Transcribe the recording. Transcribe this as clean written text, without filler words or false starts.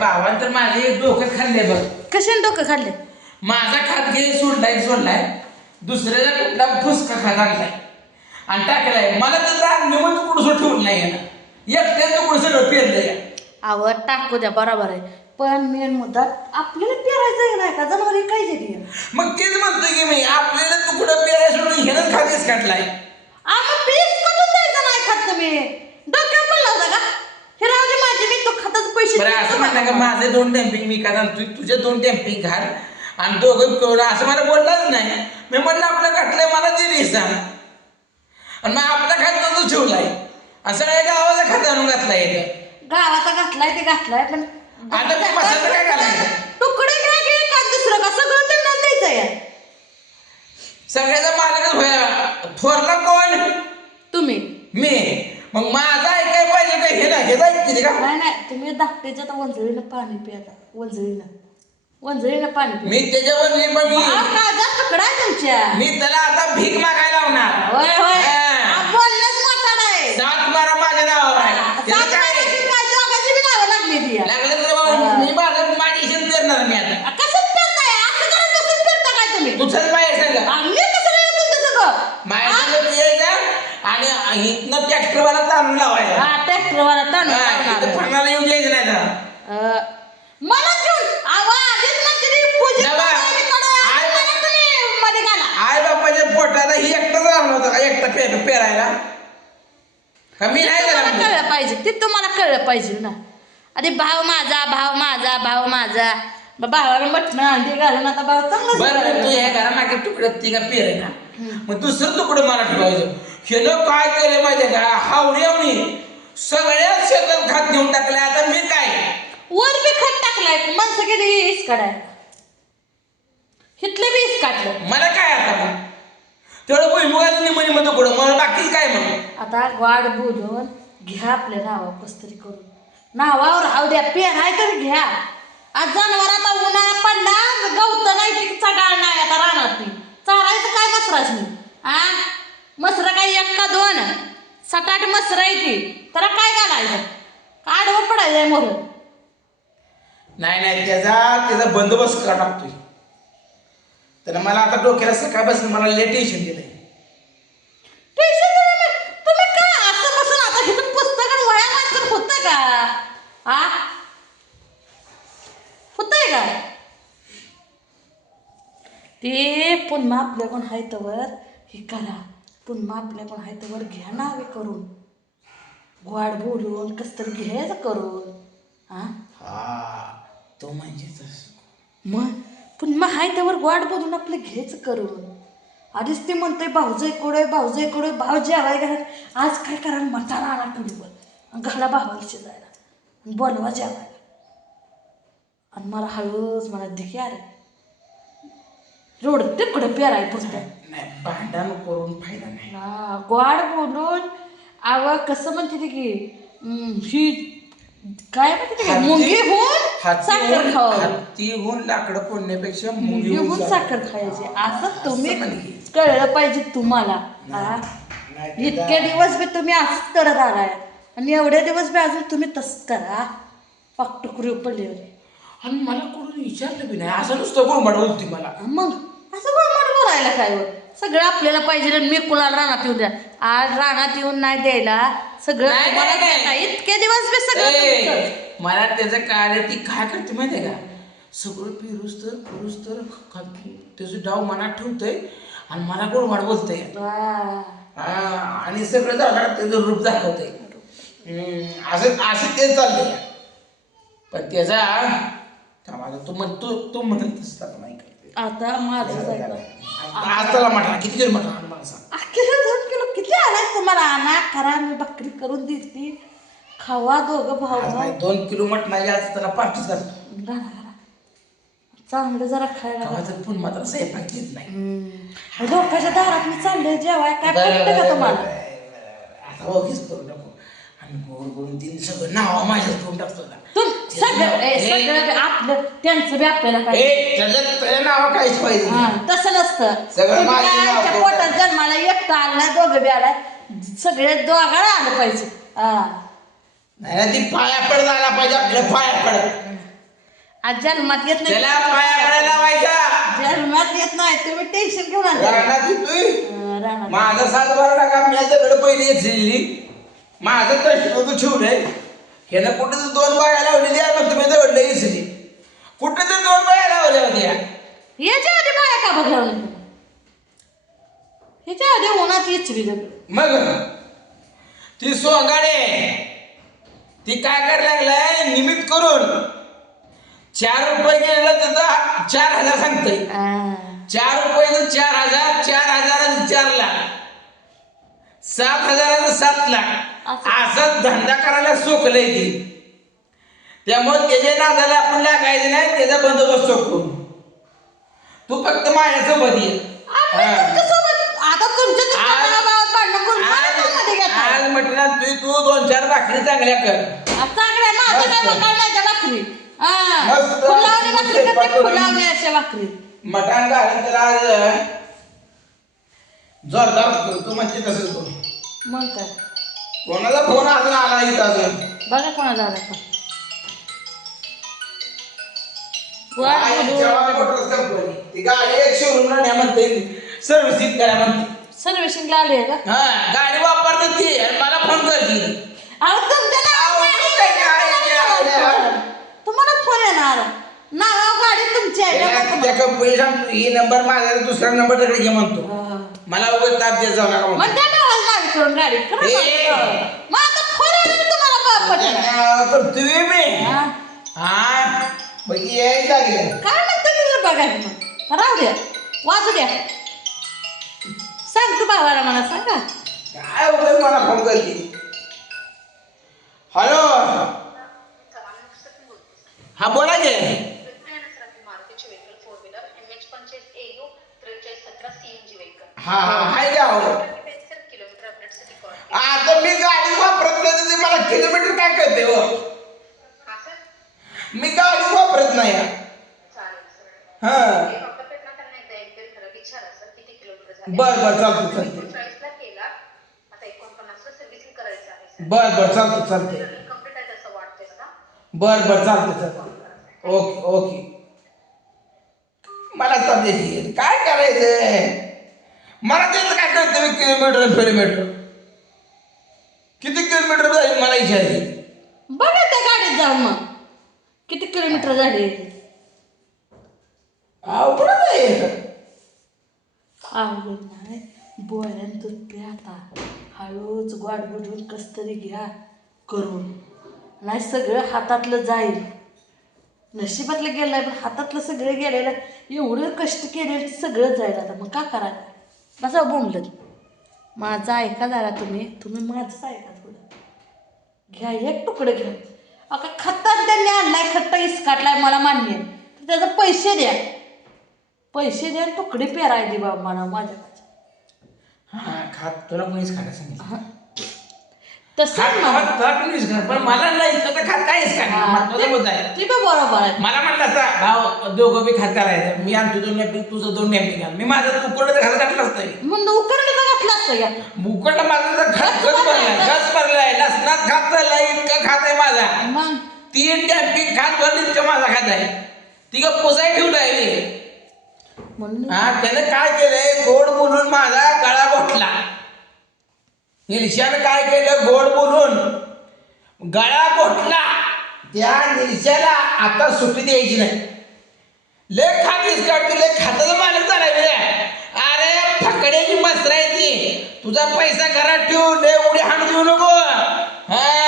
भावान तर माझे एक डोकं खाल्ले बघ. कशाने डोकं खाल्ले? माझा खात घे सोडलाय दुसऱ्याचा कुठला फुसका खात आणलाय आणि टाकलाय. मला तर रांगणीवर तुकडसं ठेवून नाही ना, एकट्याच तुकडं सगळं पेरलंय. आवड टाकू द्या, बरोबर आहे, पण मेन मुद्दा आपल्याला पेरायचं नाही का, जनावर काय दिली. मग तेच म्हणतोय की मी, आपल्याला तुकडं पेराय सोडून ह्यानं खातेच काढलाय. मग पीस कटून जायचं नाही खात तुम्ही, डोक्यावर पडला होता का? हे राहू दे माझे, मी तो खाताच पैसे. बरं असं म्हणणं का माझे 2 डॅम्पिंग मी का तुझे 2 डॅम्पिंग घाल आणि दोघं करून असं मला बोललाच नाही. मी म्हणलं आपलं घातलंय मला दिली सांग आणि मग आपला खात तू ठेवलाय आणि सगळ्या गावाचा खात आणून घातलाय. गावाचा घातलाय ते घातलाय, पण आता ते मसाला काय घालायचं? तुकडे घ्या की का दुसरं का सगळं त्यांना द्यायचं या. सगळ्याचा मालकच व्हायला थोरला कोण? तुम्ही. मी. मग माझा ऐकाय पाहिजे का हे ना हे ऐकते का? नाही तुम्ही धाकटेच्या तर वंजळीनं पाणी पिता, वंजळीनं पाणी पिता. मी त्याच्यावर पण तुकडा आहे तुमच्या. मी त्याला आता भीक मागायला लावणार. होय बोलणंच मोठा आहे. 7 बारा माझ्या नावावर आहे. लागलं तर मी माझी इशेत पेरणार मी आता. कसं पेरताय? असं करा, कसं पेरता काय तुम्ही? तुझंच माहेर सांगा. आम्ही कसं नाही तुमचं सगळं. माहेर सांगत यायचं आणि इथनं ट्रॅक्टरवाला ताणून लावायचा. ट्रॅक्टरवाला ताणून फणाला येऊन द्यायचं नाही का? मला घेऊन आधीच मध्ये घाला. आई बापाच्या पोटाला ही एकटाच राहणार होता का एकटा पेरायला? कमी नाही कळलं पाहिजे, ते तुम्हाला कळलं पाहिजे ना. अरे भाव माझा भावाला मटणं अंडी घालून आता भाव चांगला. बरं तू ह्या घरा मागे तुकडं ती का पेर ना, मग दुसरं तुकडं मला ठेवायचं. हे काय केलं माहितीये का, हावडी सगळ्या शेतात खात घेऊन टाकलंय. आता मी काय वर बी खत टाकलाय, माणसं गेली ईस काढाय, हिथलं बी ईस काढलं. मला काय आता मग तेवढं भुईमुगाचं निमणी मग तुकडं मला बाकी काय मग. आता वाढ बोलून घ्या आपल्या नावावर कस्तरी करून, नावावर राहू द्या, पेराय तर घ्या. आज जनावर आता उन्हाळा पडला, गवत नाही ती चढाळ नाही आता रानात नाही, चारायचं काय मसराच नाही. मसरं काय 1 का 2, 7-8 मसरं आहे ती, तर काय घालायचं, आडवं पडायचंय मोर. नाही त्याचा बंदोबस्त करा लागतोय. त्यानं मला आता डोक्याला सकाळपासून मला लय टेन्शन दिलंय. तुम्ही काय असं बसून आता हिथं पुस्तक वया वाचून होतं का? होतंय का ते? पुन्हा आपल्याकडून हाय तवर हे करा, पुन्हा आपल्याकडून हाय तवर घ्या नावे करून, गोड बोलून कस तरी घ्यायचं करून. तो म्हणजे मग पुन्हा हाय तवर गोड बोलून आपलं घ्यायचं करून. आधीच ते म्हणतोय भाऊजय कोडे भाव जेवाय घरात, आज काय करा मटारा आणा कुडीवर घाला भावाला शिजायला, बोलवा जेवायला. आणि मला हळूच मला देखी अरे रोड तिकडं पेराय पुस्तक नाही, भांडण करून फायदा नाही. गोड बोलून कसं म्हणते ते की ही काय म्हणते ते, मुंगी होऊन साखर खावा, हत्ती होऊन लाकडं फोडण्यापेक्षा मुंगी होऊन साखर खायची. असं तुम्ही कळलं पाहिजे तुम्हाला. इतके दिवस बी तुम्ही असंच करत आलाय आणि एवढे दिवस बी अजून तुम्ही तसंच करा, पाकटुकरी पडल्यावर. आणि मला कोणी विचारलं बी नाही, असं नुसतं गोळमाड बोलते मला. मग असं गोळमाड बोलायला काय हो, सगळं आपल्याला पाहिजे. मी कुणाला रानात येऊन द्या, आज रानात येऊन नाही द्यायला सगळं इतके दिवस बी सगळं. मला त्याचं कार्य ती काय करते माहितीये का, सगळं फिरूस तर त्याचं डाव मनात ठेवतंय आणि मला गोळमाड बोलतंय आणि सगळं झालं त्याचं रूप दाखवतंय. असं तेच चाललंय. पण त्याचा तू म्हणत तसं नाही करते. आता माझं आज त्याला म्हटला किती जरी म्हटला मला सांग, 2 किलो किती आलाय तुम्हाला? आणा करा, मी भाकरी करून देते, खावा दोघं भाऊ. 2 किलो मटणाची आज त्याला पाठीच घालतो. चांगलं जरा खायला पण मात्र स्वयंपाक देत नाही. लोकांच्या दारात मी चाललंय जेवाय, काय पटतं का तुम्हाला? आता ओळखीच करू नको आणि गोड करून तीन सगळं नाव माझ्याच करून टाकतो. सगळं आपलं त्यांचं बी आपल्याला काय नाव काहीच पाहिजे तसं नसतं. पोटात जन्माला एकटा आलाय, दोघं बी आलाय, सगळे दोघाला आलं पाहिजे. नाही ती पाया पड झाला पाहिजे, आपल्या पाया पड. आज जन्मात येत नाही त्याला पाया पडायला लावायचा. जन्मात येत नाही तुम्ही टेन्शन घेऊन आणता. रानात येतोय. राहणार माझा 7-12 टाका मी त्याकडे पहिली येतली. माझं कष्ट तू ठेवलंय. ह्यानं कुठे तर 2 बाया लावलेली आहे मग तुम्ही जवळ इसली. कुठे तर 2 बाया लावल्या होत्या. याच्या आधी बाया का बघावलं ह्याच्या आधी उन्हात येचली मग ती सोंगाडे ती काय करायला लागलाय निमित्त करून 4 रुपये गेलं तिथं 4,000 सांगतोय. 4 रुपये 4,000, 4,000 4 लाख, 7,000 7 लाख असा धंदा करायला सोकलंय ती. त्यामुळे त्याच्या नादाला आपण लागायचं नाही. त्याचा बंदोबस्त करू. तू फक्त माझ्यासोबत ये. आता तुमच्या आज म्हटलं तू 2-4 भाकरी चांगल्या कर. चांगल्या माझ्या काय मकाळण्याच्या भाकरी मस्त. फुलावणी भाकरी करते फुलावणी अशा भाकरी मटण घालून त्याला आज जोरदार तू म्हणते तसंच करू. मग काय कोणाचा फोन अजून आला इथं अजून बघा कोणाला आला पण ती गाडी एक शोरूमला न्या म्हणते सर्व्हिसिंग करा म्हणते. सर्व्हिसिंगला आले का हा गाडी वापरते ती आणि मला फोन करते. अहो तुम्हाला फोन येणार नाव गाडी तुमची आहे त्या कंपनी सांगतो ही नंबर माझा दुसरा नंबर तिकडे घे म्हणतो. मला उगाच ताप देत जाऊ नका म्हणतो. मग त्या नावाला करून गाडी मग आता फोन येणार तुम्हाला पटेल तर तुम्ही मी हा मग यायला लागले काय म्हणतो तिला बघायला मग राहू द्या वाजू द्या सांग तू बाबाला मला सांगा काय उगाच मला फोन करते. हॅलो हा बोला की. हा हा हाय का आता मी गाडी वापरत नाही तर मला किलोमीटर काय कळते हो. मी गाडी वापरत नाही. हा बर बर चालतं चालतं. बर बर चालतं चालतं. बर बर चालतं चालतं. Okay okay. मला समजायची काय करायचंय. मला त्याचं काय कळतं मी किलोमीटर किती किलोमीटर जाईल मला विचारायची. बघा त्या गाडीत जाऊन मग किती किलोमीटर झाले. अवघडच आहे. अवघड नाही बोळ्यान दूध प्या आता हळूच गोड बुडवून कस तरी घ्या करून नाही सगळं हातातलं जाईल. नशिबातलं गेलं पण हातातलं सगळं गेलेलं एवढं कष्ट केलेलं ते सगळं जाईल. आता मग का करायला बसा बोंबलत. माझं ऐका जरा तुम्ही माझंच ऐका थोडं घ्या एक तुकडं घ्या. आता खत्तात त्यांनी आणलाय खट्टा इसकाटलाय मला मान्य तर त्याचे पैसे द्या आणि तुकडे पेराय दे बाबा मला माझ्याकडे. हा खात तुला कोणीच खायला सांगितलं. तसं पण मला नाही खात काहीच ते बरोबर आहे. मला म्हणलं असता भाऊ दोघं बी खात करायचं. मी आणतो 2 नॅपकिन तुझं 2 नॅपकिन घाल. मी माझं उकडलं खात घातलं असतं. मग उकडलं घातलं असतं या उकडलं माझं घस भरलाय लसणात खात चाललाय इतकं खात आहे माझा. मग 3 नॅपकिन खात भरली इतकं माझा खात आहे. ती का पोसाय ठेवलाय. हा त्याने काय केलंय गोड बोलून माझा गळा घोटला. निलशानं काय केलं गोड बोलून गळा घोटला. त्या निलशाला आता सुट्टी द्यायची नाही. लय खातीस काढतो लय खाताचं मालक झालाय. अरे फकड्याची मसरायची तुझा पैसा घरात ठेवून लय उडी हाण देऊ नको. हा